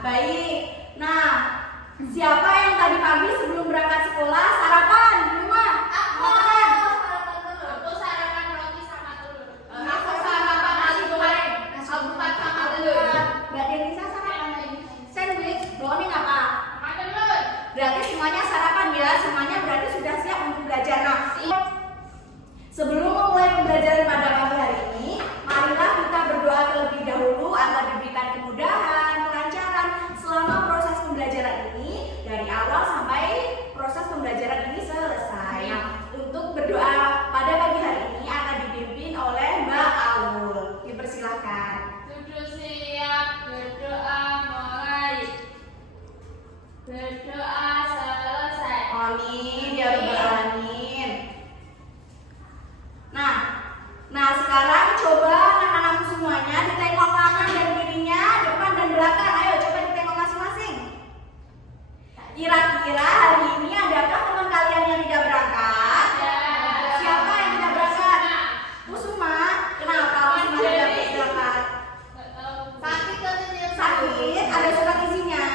Baik. Nah, siapa yang tadi pagi sebelum berangkat sekolah sarapan di rumah? Makan. Aku sarapan roti sama telur. Aku sarapan nasi goreng. Alpukat sama telur. Mbak Denisa sarapan sandwich. Doni apa? Sama telur. Berarti semuanya sarapan ya. Semuanya berarti sudah siap untuk belajar. Nah, sebelum memulai pembelajaran pada pagi hari ini, marilah kita berdoa terlebih dahulu agar diberikan kemudahan, kelancaran selama proses pembelajaran ini dari awal sampai proses pembelajaran ini selesai. Nah, untuk berdoa pada pagi hari ini akan dipimpin oleh Mbak Aul. Dipersilahkan. Duduk siap, berdoa mulai. Berdoa selesai. Amin ya rabbal alamin. Nah sekarang coba anak-anakku semuanya ditengok kanan dan kirinya, depan dan belakang. Ayo coba ditengok masing-masing. Kira-kira hari ini adakah teman kalian yang tidak berangkat? Siapa yang tidak berangkat? Kusuma. Kenapa Kusuma tidak berangkat? Sakit? Ada surat izinnya?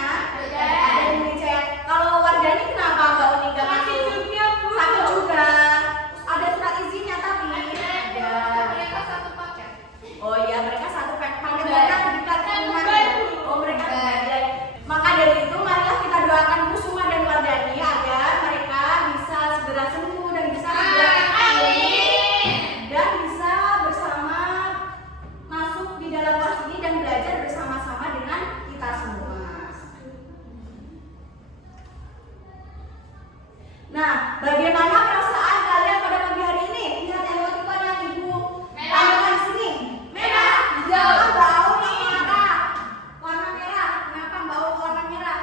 Ada di meja. Kalau Wardani kenapa Mbak Uni nggak masuk? Sakit juga. Ada surat izinnya tapi ada. Oh iya, mereka satu paket mereka diberikan rumah. Oh mereka belajar. Maka dari itu marilah kita doakan Kusuma dan Wardani agar mereka bisa segera sembuh dan bisa segera dan bisa bersama masuk di dalam kelas ini dan belajar bersama-sama dengan kita semua. Nah, bagaimana perasaan kalian pada pagi hari ini? Lihat emoticon yang ibu tampilkan di sini. Merah, hijau, bau, merah. Warna merah. Kenapa bau warna merah?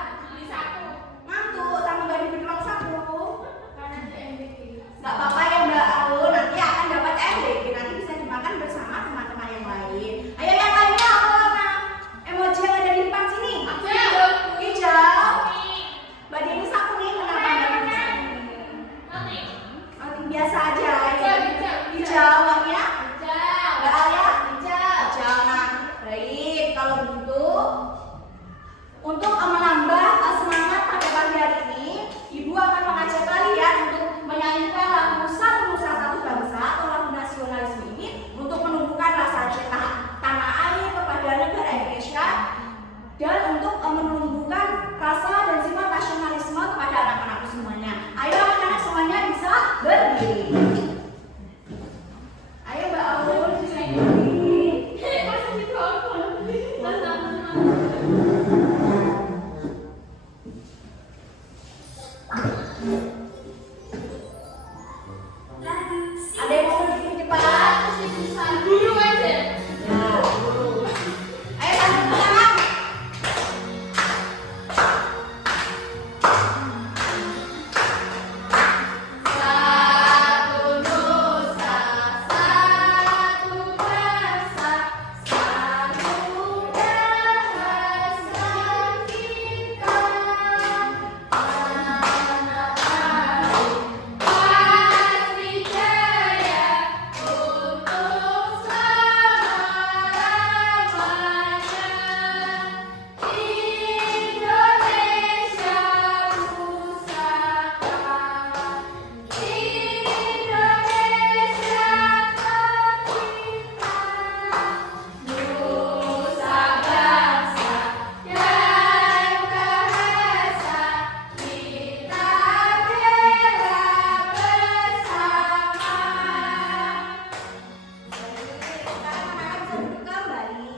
Ngantuk sama gak diberi uang saku. Gak apa-apa ya Mbak Aul, nanti akan dapat MBG. Nanti bisa dimakan bersama teman-teman yang lain. Ayo yang lainnya apa warna emoji yang ada di depan sini? Hijau. Mbak Denisa kuning, kenapa Mbak Denisa kuning? Biasa aja. Hijau warnanya? Mbak Alia? Hijau. Nah, baik. Kalau begitu, untuk menambah semangat pada pagi hari ini, Ibu akan mengajak kalian untuk menyanyikan lagu Satu Nusa Satu Bangsa atau lagu nasionalisme ini untuk menumbuhkan rasa cinta tanah air kepada negara Indonesia dan untuk menumbuhkan rasa dan sifat nasionalisme kepada anak-anakku semuanya. Ayo anak-anak semuanya bisa berdiri. Ayo Mbak Aul bisa berdiri. Ada yang mau berdiri cepat? Dulu aja. Ya, dulu. Ayo tangan ke belakang. Satu nusa, satu bangsa, satu bahasa kita. Anak air pasti jaya untuk selama-lamanya. Indonesia pusaka, Indonesia tercinta, nusa bangsa dan bahasa kita bela bersama. Sekarang anak-anak bisa duduk kembali.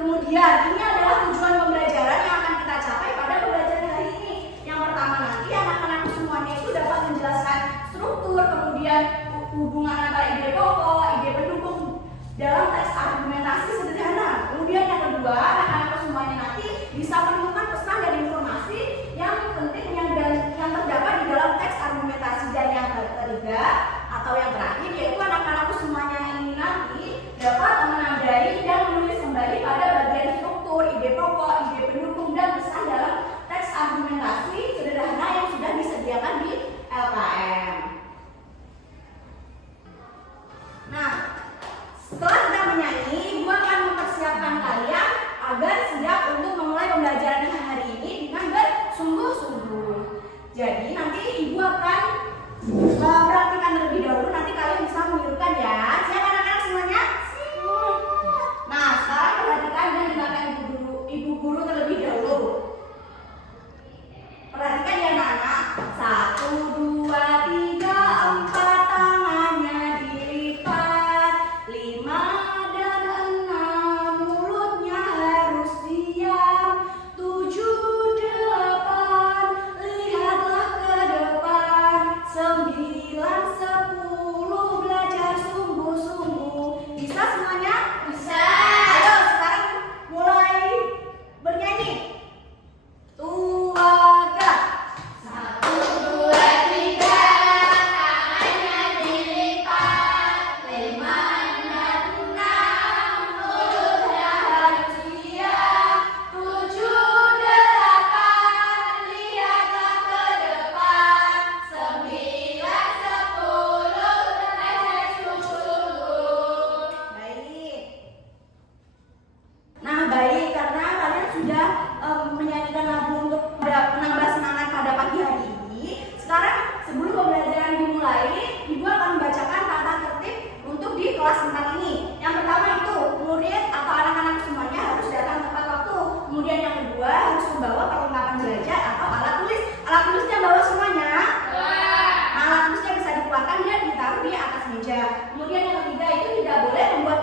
Kemudian ini adalah tujuan pembelajaran yang akan kita capai pada pembelajaran hari ini. Yang pertama nanti anak-anak semuanya itu dapat menjelaskan struktur, kemudian hubungan antara ide pokok, ide pendukung dalam teks argumentasi sederhana. Kemudian yang kedua, anak-anak semuanya nanti bisa menemukan pesan dan informasi yang penting yang terdapat di dalam teks argumentasi. Dan yang ketiga atau yang terakhir yaitu anak-anakku semuanya ini nanti dapat menandai dan menulis kembali pada bagian struktur, ide pokok, ide pendukung dan pesan dalam teks argumentasi sederhana yang sudah disediakan di LKM. Nah, setelah kita menyanyi, Ibu akan Bisa semuanya? Bisa. Ayo sekarang mulai bernyanyi. Tua gak? 1, 2, 3, tangannya dilipat. 5, 6, 6, bahagia. 7, 8, lihatlah ke depan. 9, 10, Baik. Nah, baik karena kalian sudah menyanyikan lagu untuk menambah semangat pada pagi hari ini. Sekarang sebelum pembelajaran dimulai, Ibu akan membacakan tata tertib untuk di kelas 4 ini. Yang pertama itu murid atau anak-anak semuanya harus datang tepat waktu. Kemudian yang kedua harus membawa perlengkapan belajar atau alat tulis. Alat tulisnya bawa semuanya. Nah, alat tulisnya bisa dikeluarkan dan ditaruh di atas meja. Kemudian yang ketiga itu tidak boleh membuat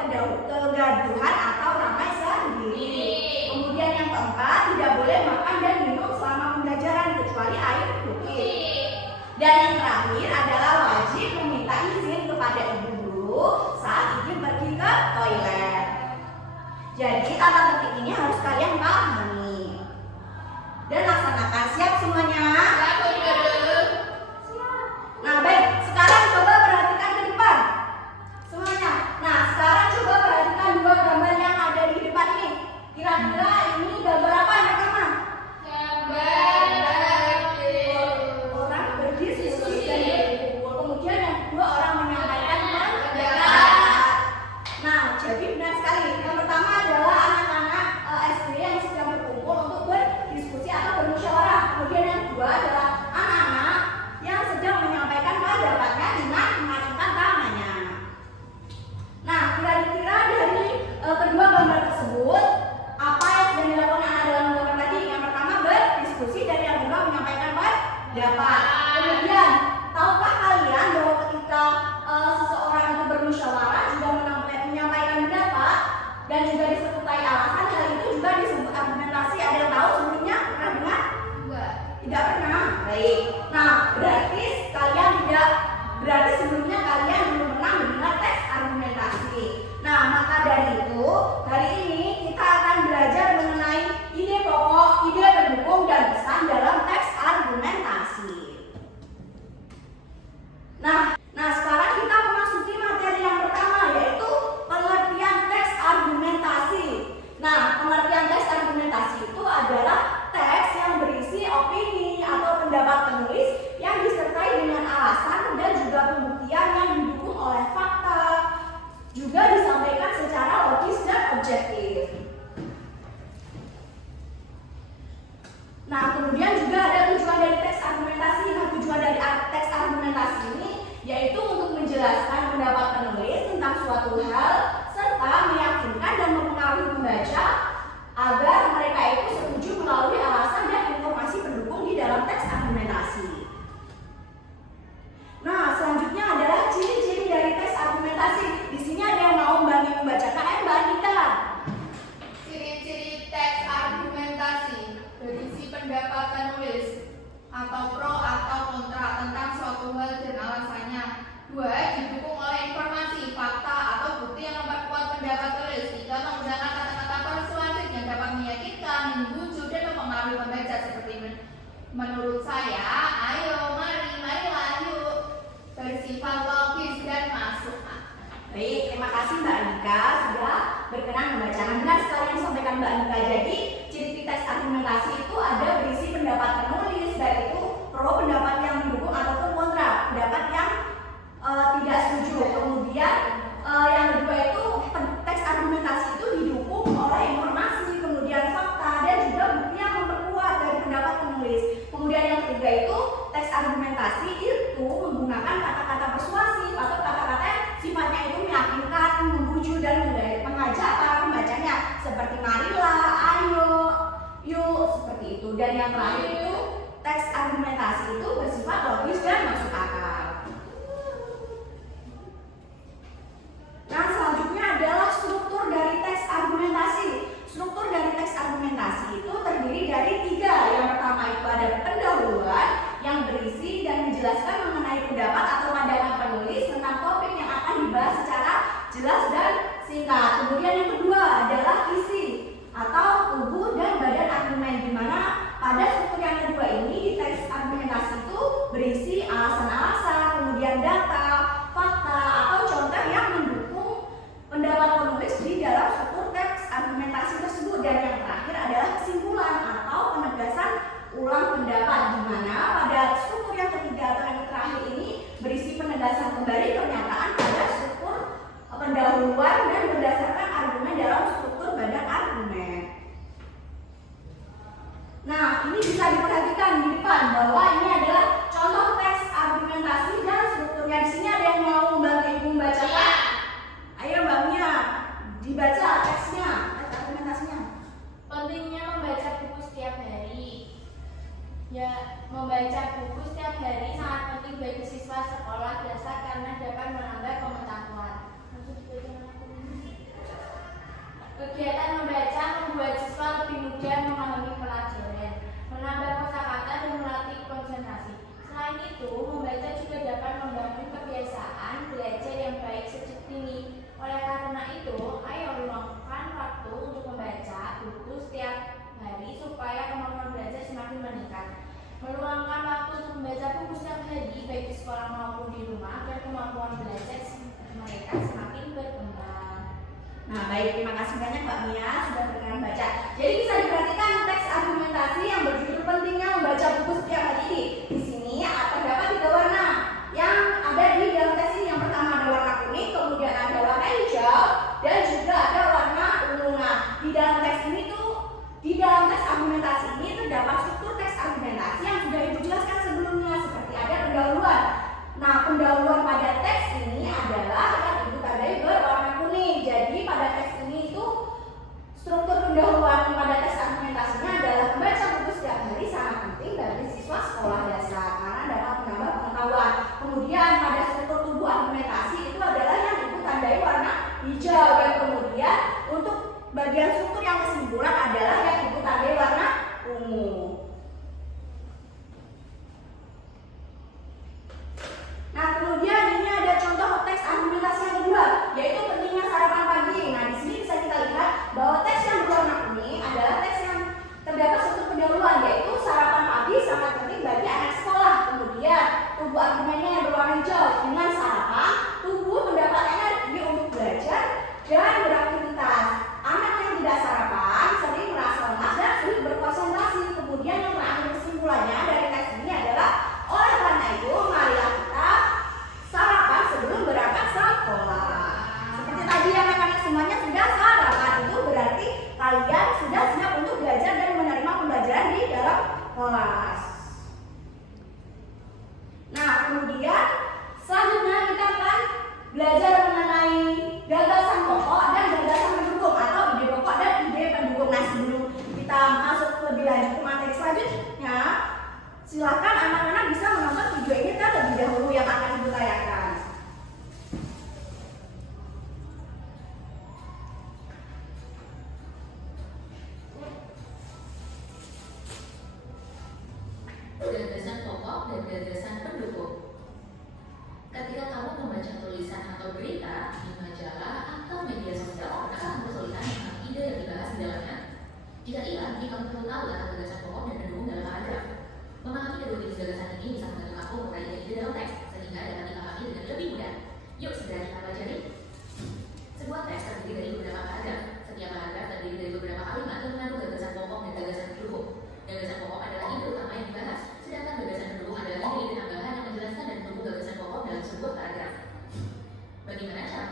kegaduhan atau ramai sendiri. Kemudian yang keempat tidak boleh makan dan minum selama pembelajaran kecuali air putih. Dan yang terakhir adalah wajib meminta izin kepada ibu guru saat ingin pergi ke toilet. Jadi tata tertib ini harus kalian pahami dan laksanakan. Siap semuanya? Nah, baik. Sekarang coba perhatikan ke depan. Semuanya. Nah, sekarang coba perhatikan dua gambar yang ada di depan ini. Kira-kira ini gambar apa yang pertama? Orang berdiskusi dan berkumpul. Kemudian yang kedua orang menyampaikan pendapat. Nah, jadi benar sekali. Yang pertama adalah anak-anak SD yang sedang berkumpul untuk berdiskusi atau bermusyawarah. Kemudian yang kedua adalah anak-anak yang sedang menyampaikan pendapatnya dengan mengacungkan tangannya. Nah, kira-kira dari kedua gambar tersebut, apa yang sedang dilakukan anak dalam gambar tadi? Yang pertama berdiskusi dan yang kedua menyampaikan pendapat. Kemudian, tahukah kalian bahwa ketika seseorang itu bermusyawarah juga menyampaikan pendapat dan juga disertai alasan, hal itu juga disebut argumentasi. Ada yang tahu sebelumnya? Pernah dengar? Tidak pernah. Baik. Nah, berarti sebelumnya kalian belum pernah mendengar teks argumentasi. Nah, maka dari itu, hari ini kita akan belajar mengenai ide pokok, ide pendukung dan pesan dalam teks argumentasi. Nah, sekarang kita memasuki materi yang pertama, yaitu pengertian teks argumentasi. Nah, pengertian teks argumentasi itu adalah teks yang berisi opini atau pendapat penulis yang disertai dengan alasan dan juga pembuktian yang didukung oleh fakta, juga disampaikan secara logis dan objektif. Nah, kemudian juga ada tujuan dari teks argumentasi. Nah, tujuan dari teks argumentasi ini yaitu untuk menjelaskan pendapat penulis tentang suatu hal serta meyakinkan dan mempengaruhi pembaca agar mereka itu setuju melalui alasan dan informasi pendukung di dalam teks argumentasi. Nah, selanjutnya adalah ciri-ciri dari teks argumentasi. Di sini ada yang mau membacakan? Mbak Anita. Ciri-ciri teks argumentasi berisi pendapat penulis atau pro atau kontra tentang suatu hal dan alasannya. 2. Didukung oleh informasi, fakta, atau bukti yang memperkuat pendapat penulis. 3. Menggunakan kata-kata persuasif yang dapat meyakinkan, membujuk, dan mempengaruhi pembaca seperti menurut saya, ayo, marilah, yuk. Bersifat logis dan masuk akal. Baik, terima kasih Mbak Andika sudah berkenan membacakan. Benar sekali yang disampaikan Mbak Andika. Jadi, ciri teks argumentasi itu ada berisi pendapat penulis, baik itu pro, pendapat yang mendukung ataupun kontra, pendapat yang tidak setuju. Kemudian yang kedua itu teks argumentasi itu didukung oleh informasi, kemudian fakta dan juga bukti yang memperkuat dari pendapat penulis. Kemudian yang ketiga itu teks argumentasi itu menggunakan kata-kata persuasif atau kata-kata yang sifatnya itu meyakinkan, membujuk dan mengajak para pembacanya seperti marilah, ayo, yuk, seperti itu. Dan yang terakhir itu teks argumentasi itu bersifat logis dan masuk akal. Nah, selanjutnya adalah struktur dari teks argumentasi. Struktur dari teks argumentasi itu terdiri dari 3. Yang pertama itu ada pendahuluan yang berisi dan menjelaskan mengenai pendapat atau pandangan penulis tentang topik yang akan dibahas secara jelas dan Kemudian yang kedua adalah isi atau tubuh dan badan argumen, di mana pada struktur yang kedua ini di teks argumentasi itu berisi alasan-alasan, kemudian data, fakta atau contoh yang mendukung pendapat penulis di dalam struktur teks argumentasi tersebut. Dan yang terakhir adalah kesimpulan atau penegasan ulang pendapat, di mana pada struktur yang ketiga atau yang terakhir ini berisi penegasan kembali pernyataan pada struktur pendahuluan dan berdasarkan argumen dalam struktur badan argumen. Nah, ini bisa diperhatikan di depan bahwa ini adalah contoh teks argumentasi dan strukturnya. Di sini ada yang mau membantu ibu membacakan? Ayo Mbak Mia, dibaca teksnya, teks argumentasinya. Pentingnya membaca buku setiap hari. Ya, membaca buku setiap hari sangat penting bagi siswa sekolah dasar karena dapat menambah pengetahuan. Kegiatan membaca membuat siswa lebih mudah memahami pelajaran, menambah kosakata dan melatih konsentrasi. Selain itu, membaca juga dapat membangun kebiasaan belajar yang baik sejak dini. Oleh karena itu, ayo luangkan waktu untuk membaca buku setiap hari supaya kemampuan belajar semakin meningkat. Meluangkan waktu untuk membaca buku setiap hari baik di sekolah maupun di rumah agar kemampuan belajar mereka semakin berkembang. Nah, baik, terima kasih banyak Mbak Mia sudah berkenan baca. Jadi bisa diperhatikan teks argumentasi yang berjudul pentingnya membaca buku setiap hari ini. Di sini terdapat 3 warna yang ada di dalam teks ini. Yang pertama ada warna kuning, kemudian ada warna hijau, dan juga ada warna ungu. Nah, di dalam teks ini tuh, di dalam teks argumentasi ini terdapat struktur teks argumentasi yang sudah Ibu jelaskan sebelumnya, seperti ada pendahuluan. Nah, pendahuluan pada teks ini adalah yang Ibu tandai berwarna kuning. Jadi pada teks ini itu struktur pendahuluan pada teks argumentasinya adalah membaca buku setiap hari sangat penting bagi siswa sekolah dasar karena dapat menambah pengetahuan. Kemudian pada struktur tubuh argumentasi itu adalah yang Ibu tandai warna hijau, dan kemudian untuk bagian struktur yang kesimpulan adalah yang Ibu tandai warna ungu. Nah, kemudian ini ada contoh teks argumentasi yang kedua, yaitu pentingnya sarapan pagi. Nah, di sini bisa kita lihat bahwa teks yang berwarna kuning adalah teks yang terdapat struktur pendahuluan, yaitu sarapan pagi sangat penting bagi anak sekolah. Kemudian tubuh argumennya yang berwarna hijau, dengan sarapan tubuh mendapat energi untuk belajar dan beraktivitas. Anak yang tidak sarapan sering merasa lemas dan sulit berkonsentrasi. Kemudian yang terakhir kesimpulannya dari teks ini adalah oleh karena itu marilah kita sarapan sebelum berangkat sekolah. Seperti tadi anak-anak semuanya sudah sarapan, itu berarti kalian sudah siap untuk belajar dan menerima pembelajaran di dalam kelas. Nah, kemudian selanjutnya kita akan belajar mengenai gagasan pokok dan gagasan pendukung atau ide pokok dan ide pendukung. Nah, sebelum kita masuk lebih lanjut ke materi selanjutnya, silakan anak-anak bisa menonton video ini terlebih dahulu yang akan Ibu tayangkan. Gagasan pokok dan gagasan pendukung. Ketika kamu membaca tulisan atau berita di majalah atau media sosial, apakah kamu kesulitan dengan ide yang dibahas di dalamnya? Jika iya, ini kamu perlu tahu tentang gagasan pokok dan pendukung dalam paragraf. Memahami kedua jenis gagasan ini bisa membantu kamu meraih ide dalam teks, sehingga dapat dipahami dengan lebih mudah. Yuk, segera kita pelajari. Sebuah teks terdiri dari beberapa paragraf. Setiap paragraf terdiri dari beberapa kalimat yang mengandung gagasan pokok dan gagasan pendukung. Gagasan pokok adalah ide utama yang dibahas, sedangkan gagasan pendukung adalah ide-ide tambahan yang menjelaskan dan mendukung gagasan pokok dalam sebuah paragraf. Bagaimana cara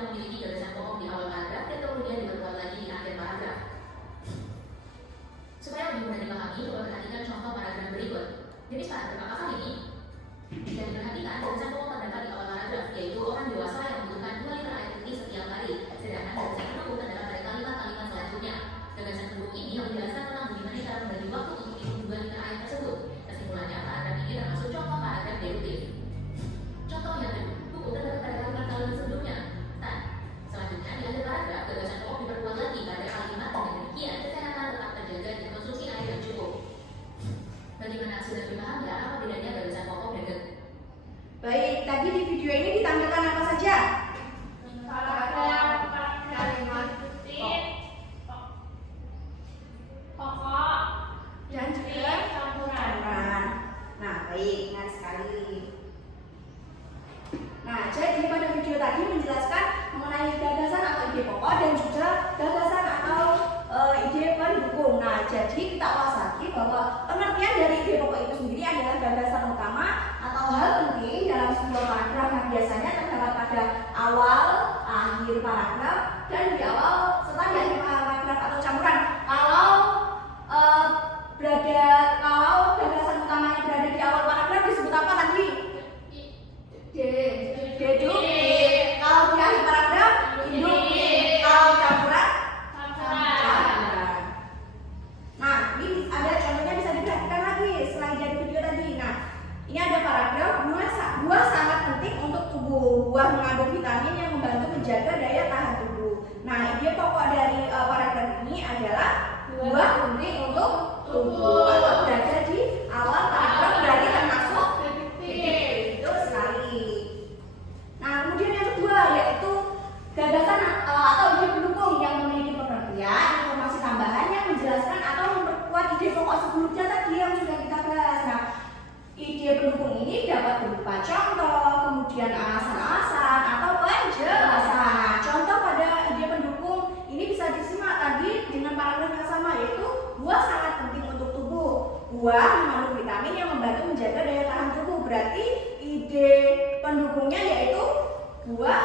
yang memiliki gagasan pokok di awal paragraf dan kemudian diperkuat lagi di akhir paragraf. Supaya lebih mudah dipahami, coba perhatikan contoh paragraf berikut. Jenis paragraf apakah ini? Jika diperhatikan, gagasan pokok terdapat di awal paragraf, yaitu orang dewasa yang membutuhkan 2 liter air putih setiap hari, sedangkan gagasan pendukung terdapat pada kalimat-kalimat selanjutnya. Gagasan pendukung ini yang menjelaskan tentang bagaimana cara membagi waktu untuk minum 2 liter air tersebut. Kesimpulannya, paragraf ini termasuk contoh paragraf deduktif. Contoh yang kedua, buku terdapat pada kalimat-kalimat sebelumnya. Nah, selanjutnya di akhir paragraf, gagasan pokok diperkuat lagi pada kalimat dengan demikian kesehatan tetap terjaga dan konsumsi air yang cukup. Bagaimana sudah dipahami ya apa bedanya gagasan pokok dan gagasan? Baik, tadi di video ini ditampilkan apa saja? Paragraf, kalimat kutip, pokok, Dan juga campuran. Nah, baik, ingat sekali. Nah, jadi pada video tadi menjelaskan mengenai gagasan atau ide pokok dan juga gagasan atau ide pendukung. Nah, jadi kita ulas lagi bahwa pengertian dari ide pokok itu sendiri adalah gagasan utama atau hal penting dalam sebuah paragraf yang biasanya terdapat pada awal, akhir paragraf, dan di awal serta di akhir paragraf atau campuran. Kalau gagasan utamanya berada di awal paragraf disebut apa tadi? Deduktif. Kalau di akhir paragraf induktif. Kalau campuran campuran. Nah, ini ada contohnya bisa diperhatikan lagi selain dari video tadi. Nah, ini ada paragraf buah sangat penting untuk tubuh. Buah mengandung vitamin yang membantu menjaga daya tahan tubuh. Nah, ide pokok dari paragraf ini adalah buah penting untuk tubuh atau berada di awal paragraf berarti termasuk deduktif. Betul sekali. Nah, kemudian yang kedua yaitu gagasan atau ide pendukung yang memiliki pengertian, informasi tambahan yang menjelaskan atau memperkuat ide pokok sebelumnya tadi yang sudah kita bahas. Nah, ide pendukung ini dapat berupa contoh, kemudian alasan-alasan atau penjelasan. Nah, contoh pada ide pendukung ini bisa disimak tadi dengan paragraf yang sama yaitu buah sangat penting untuk tubuh. Buah mengandung vitamin yang membantu menjaga daya tahan tubuh. Berarti ide pendukungnya yaitu buah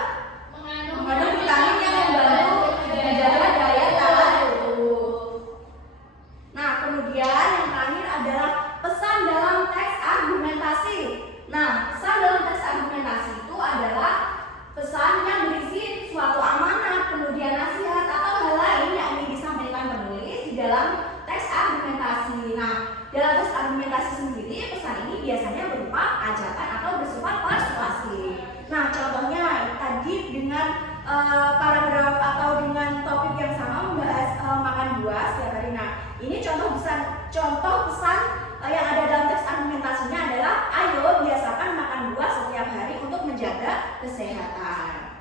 mengandung vitamin yang membantu menjaga daya tahan tubuh. Nah, kemudian yang terakhir adalah pesan dalam teks argumentasi. Nah, pesan dalam teks argumentasi itu adalah pesan yang berisi suatu amanat, kemudian nasihat atau hal lain yang ingin disampaikan penulis di dalam teks argumentasi. Nah, dalam teks argumentasi sendiri pesan ini biasanya berupa ajakan atau bersifat persuasi. Nah, contohnya tadi dengan paragraf atau dengan topik yang sama membahas makan buah setiap hari. Nah, ini contoh pesan yang ada dalam teks argumentasinya adalah ayo biasakan makan buah setiap hari untuk menjaga kesehatan.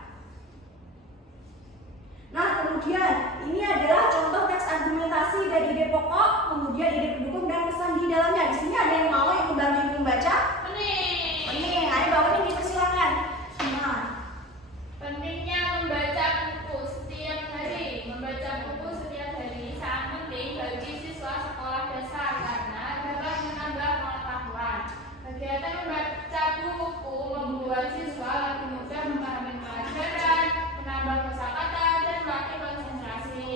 Nah, kemudian ini adalah contoh teks argumentasi dari ide pokok, kemudian ide pendukung dan pesan di dalamnya. Di sini ada yang mau yang membantu membaca? Ini, ayo bawa ini dipersilakan. Nah, Pentingnya membaca buku setiap hari. Membaca buku setiap hari sangat penting bagi siswa sekolah dasar karena dapat menambah pengetahuan. Kegiatan membaca buku membuat siswa lebih mudah memahami pelajaran, menambah kosakata, dan melatih konsentrasi.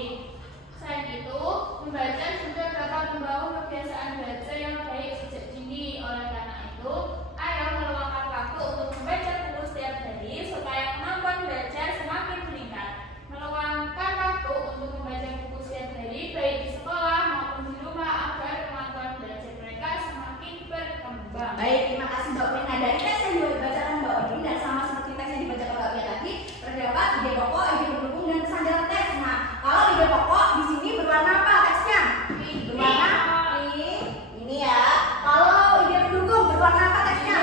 Selain itu, membaca juga dapat membangun kebiasaan baca yang baik sejak dini. Oleh karena itu, ayo meluangkan waktu untuk membaca buku setiap hari supaya kemampuan baca semakin meningkat. Meluangkan waktu untuk membaca buku setiap hari baik di sekolah maupun di rumah agar kemampuan belajar mereka semakin berkembang. baik, terima kasih Mbak Wina. Dari teks yang dibacakan Mbak Wina dan sama seperti teks yang dibacakan Mbak Wina tadi, terdapat ide pokok, ide pendukung dan pesan dalam teks. Nah, kalau ide pokok di sini berwarna apa teksnya? Berwarna ini ya. Kalau ide pendukung berwarna apa teksnya?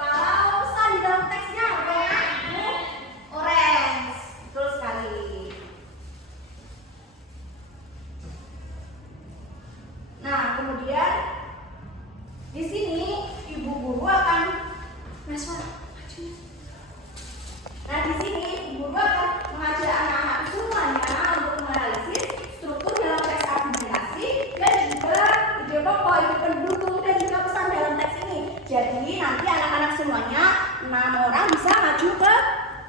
Kalau pesan di dalam teksnya berwarna orange. Betul sekali. Nah, kemudian di sini ibu guru akan Nah, di sini ibu guru akan mengajak anak-anak semuanya untuk menganalisis struktur dalam teks argumentasi dan juga ide pokok, ide pendukung dan juga pesan dalam teks ini. Jadi nanti anak-anak semuanya 6 orang bisa maju ke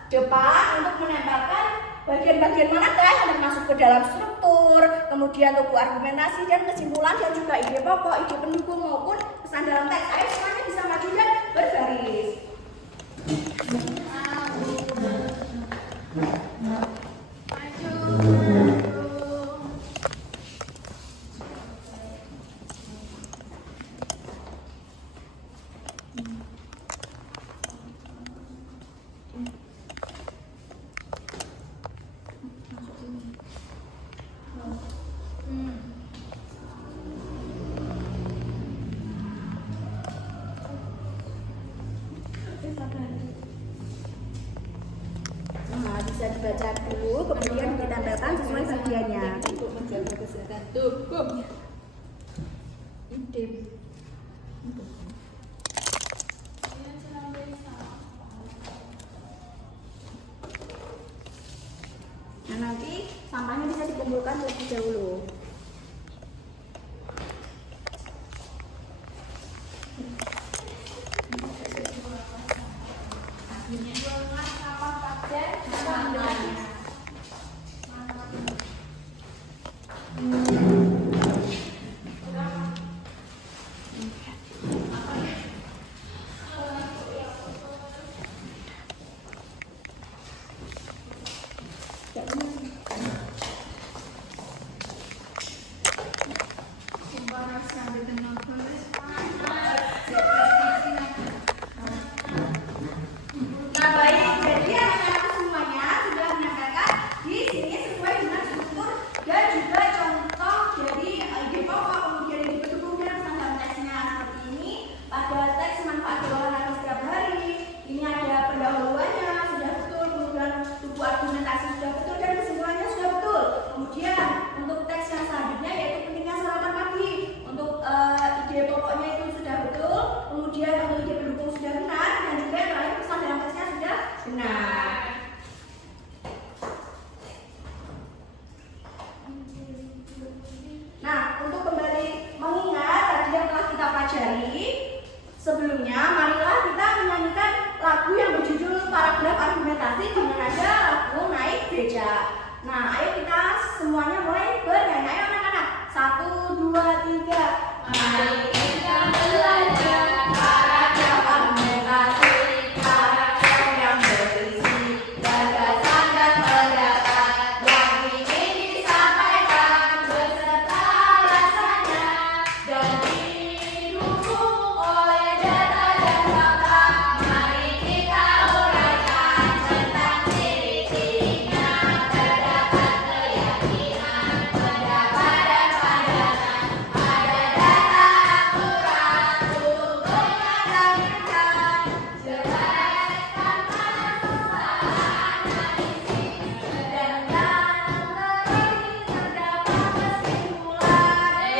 depan untuk menempelkan bagian-bagian mana teh yang masuk ke dalam struktur, kemudian tubuh argumentasi dan kesimpulan dan juga ide pokok, ide pendukung maupun pesan dalam teks. Ayo semuanya bisa maju dan berbaris. Nah, bisa dibaca dulu, kemudian ditempelkan sesuai bagiannya. Untuk menjaga kesehatan tubuh. Nah, nanti sampahnya bisa dikumpulkan terlebih dahulu. Nah, baik, jadi anak-anak semuanya sudah menempelkan di sini sesuai dengan struktur dan juga contoh jadi ide pokok, kemudian ide pendukung dan pesan dalam teksnya seperti ini. Pada teks manfaat berolahraga setiap hari, ini ada pendahuluannya sudah betul, kemudian tubuh argumentasi sudah betul dan kesimpulannya sudah betul. Kemudian untuk teks yang selanjutnya yaitu pentingnya sarapan pagi. Untuk ide pokoknya itu sudah betul, kemudian untuk ide pendukung sudah benar dan juga yang terakhir pesan dalam teksnya sudah benar. Nah, untuk kembali mengingat tadi yang telah kita pelajari sebelumnya, marilah kita menyanyikan lagu yang berjudul Paragraf Argumentasi dengan nada lagu naik beca. Nah, ayo kita semuanya mulai bernyanyi. Ayo anak-anak, 1, 2, 3. Mari kita belajar paragraf argumentasi, paragraf yang berisi gagasan dan pendapat yang ingin disampaikan beserta alasannya dan didukung oleh data dan fakta. Mari kita uraikan tentang ciri-cirinya, terdapat keyakinan, pendapat dan pandangan. Ada data akurat untuk menyatakan jelas tanpa kesalahan analisis dan mengerti terdapat kesimpulan.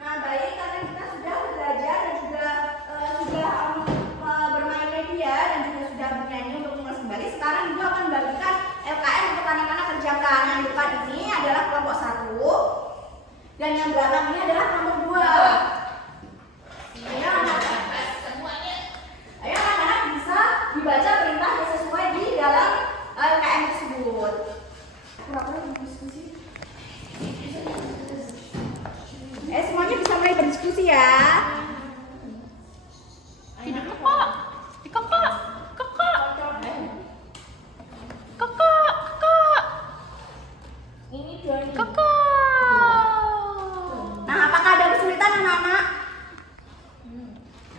Nah, baik, karena kita sudah belajar dan juga sudah bermain media dan juga sudah bernyanyi untuk mengulas kembali. Sekarang Ibu akan membagikan LKM untuk anak-anak kerjakan. Yang depan ini adalah kelompok 1 dan yang belakang ini adalah kelompok 2. Ayo anak-anak bisa dibaca perintah yang sesuai di dalam LKM tersebut. Pura-pura berdiskusi. Semuanya bisa mulai berdiskusi ya. Ini Doni. Nah, apakah ada kesulitan anak-anak?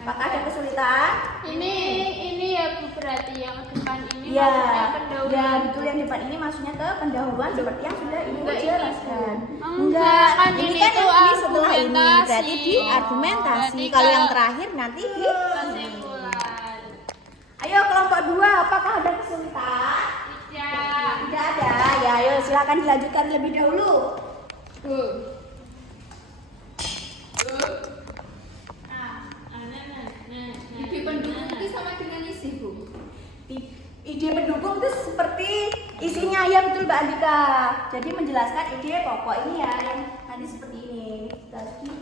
Apakah ada kesulitan? Ini ya Bu, berarti yang depan ini Ya, maksudnya pendahuluan. ya betul, yang depan ini maksudnya ke pendahuluan seperti yang sudah Ibu Enggak, ini. jelaskan. Enggak, kan ini ini kan tuh yang ini setelah ini, argumentasi. berarti di argumentasi. Berarti Kalau yang kalau- terakhir nanti di Kesimpulan. Ayo kelompok 2, apakah ada kesulitan? Tidak. Tidak ada. Ya, ayo silakan dilanjutkan lebih dahulu. Ide pendukung itu sama dengan isi, Bu. Ide pendukung itu seperti isinya ya betul Mbak Andika. Jadi menjelaskan ide pokok ini ya yang nanti seperti ini. Tadi sini.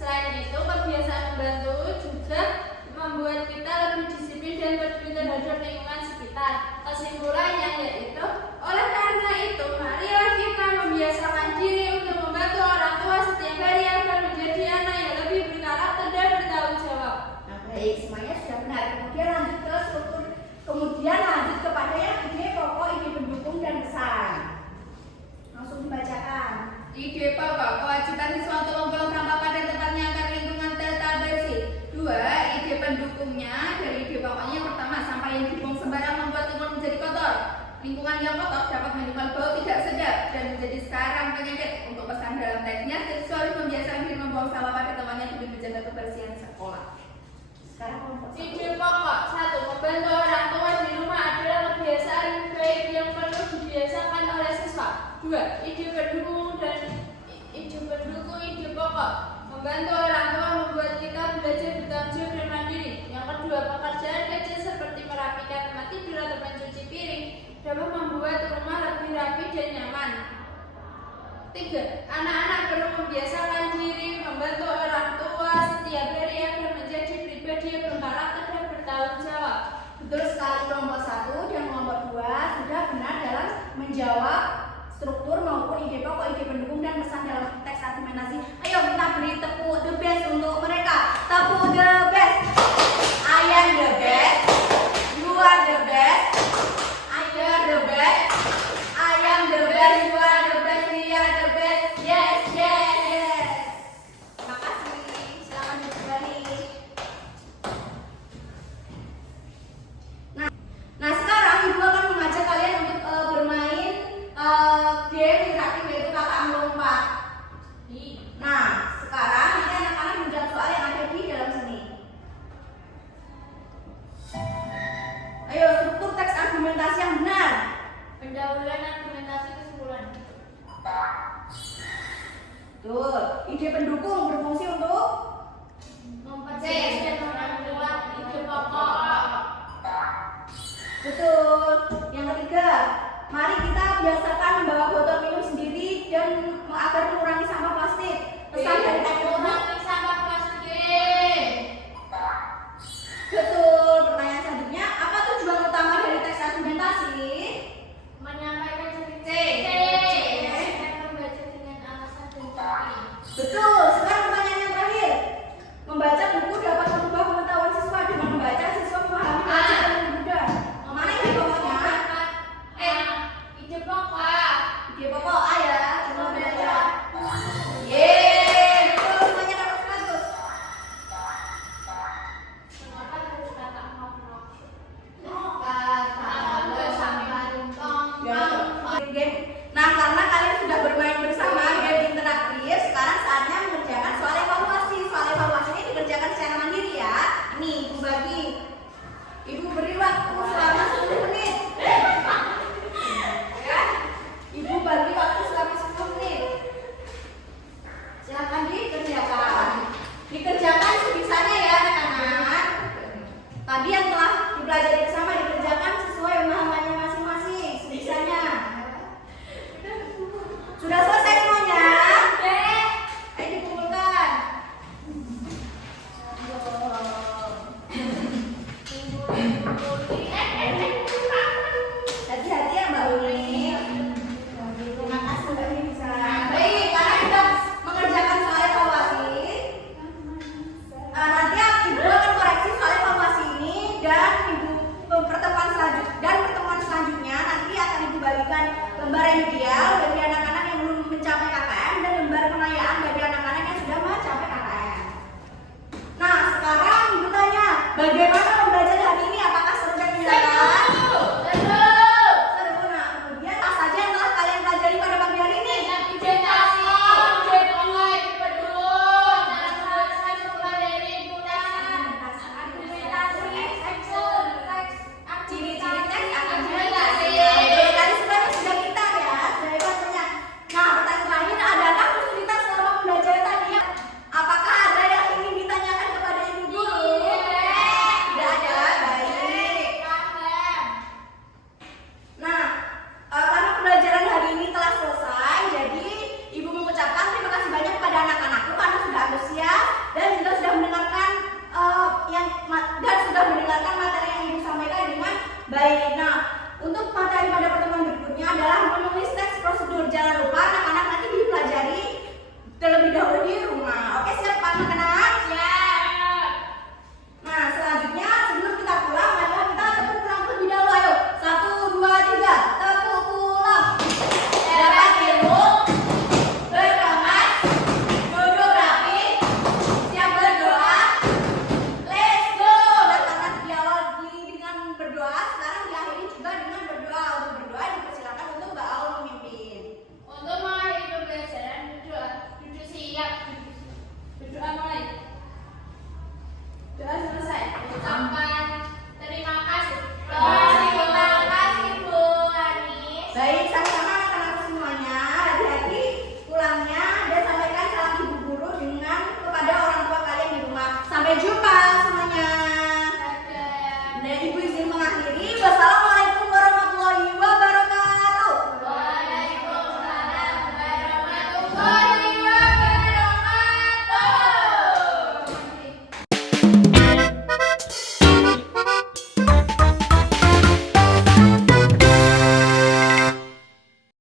Selain itu, kebiasaan membantu juga membuat kita lebih disiplin dan peduli terhadap lingkungan sekitar. Kesimpulannya yaitu, oleh karena itu, marilah kita membiasakan diri untuk membantu orang tua setiap hari agar menjadi anak yang lebih berkarakter dan bertanggung jawab. Nah, baik, semuanya sudah benar. Kemudian lanjut kepada yang ide pokok, ide pendukung dan pesan. Langsung dibacakan. Ide pokok, kewajiban siswa untuk membuang sampah pada tempatnya agar lingkungan tetap bersih. 2. Ide pendukungnya, dari ide pokoknya yang pertama, sampah yang dibuang sembarang membuat lingkungan menjadi kotor. Lingkungan yang kotor dapat menimbulkan bau tidak sedap dan menjadi sarang penyakit. Untuk pesan dalam teksnya, siswa harus membiasakan diri membuang sampah pada tempatnya demi menjaga kebersihan sekolah. Sekarang kelompok 1. Ide pokok 1. Membantu orang tua di rumah adalah kebiasaan baik yang perlu dibiasakan oleh siswa. 2. Ide pendukung dan ide pokok. Membantu orang tua membuat kita belajar bertanggung jawab dan mandiri. Yang kedua, pekerjaan kecil seperti merapikan tempat tidur atau mencuci piring dapat membuat rumah lebih rapi dan nyaman. 3. Anak-anak perlu membiasakan diri membantu orang tua setiap hari agar menjadi pribadi yang berkarakter dan bertanggung jawab. Betul sekali, kelompok 1 dan kelompok 2 sudah benar dalam menjawab struktur maupun ide pokok, ide pendukung dan pesan dalam teks argumentasi. Ayo kita beri tepuk the best untuk mereka. Tepuk the best. I am the best. You are the best. I am the best. I am the best. You are the best. We are the best. Yes, yes, yes. Terima kasih. Selamat kembali. Nah, sekarang Ibu akan mengajak kalian untuk bermain game interaktif yaitu kakak melompat. Nah, sekarang nanti anak-anak menjawab soal yang ada di dalam sini. Ayo, struktur teks argumentasi yang benar. Pendahuluan, argumentasi, kesimpulan. Tuh, ide pendukung berfungsi untuk Memperjelas dan memperkuat ide pokok. betul. Yang ketiga, mari kita biasakan membawa botol minum sendiri dan agar mengurangi sampah plastik. Pesan dari teks Mengurangi sampah plastik. betul. Pertanyaan selanjutnya, apa tujuan utama dari teks argumentasi? Menyampaikan cerita C. dan membaca dengan alasan dan bukti. Betul.